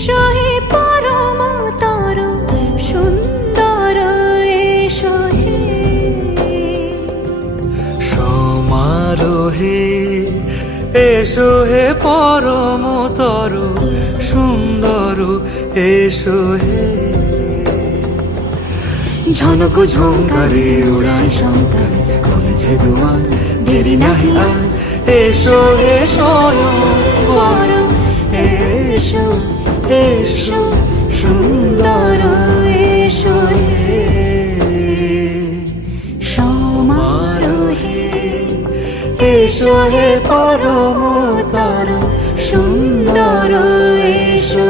এসো হে পরমতর সুন্দর এসো হে সমারোহে এসো হে পরমতর সুন্দর এসো হে ঝনক ঝঙ্কারে উড়ায় শঙ্কারে কমেছে দুয়ার দেরি নাহি আর এসো হে স্বয়ং বর এসো এসো সুন্দর এসো হে সমারোহে এসো হে পরমতর সুন্দর এসো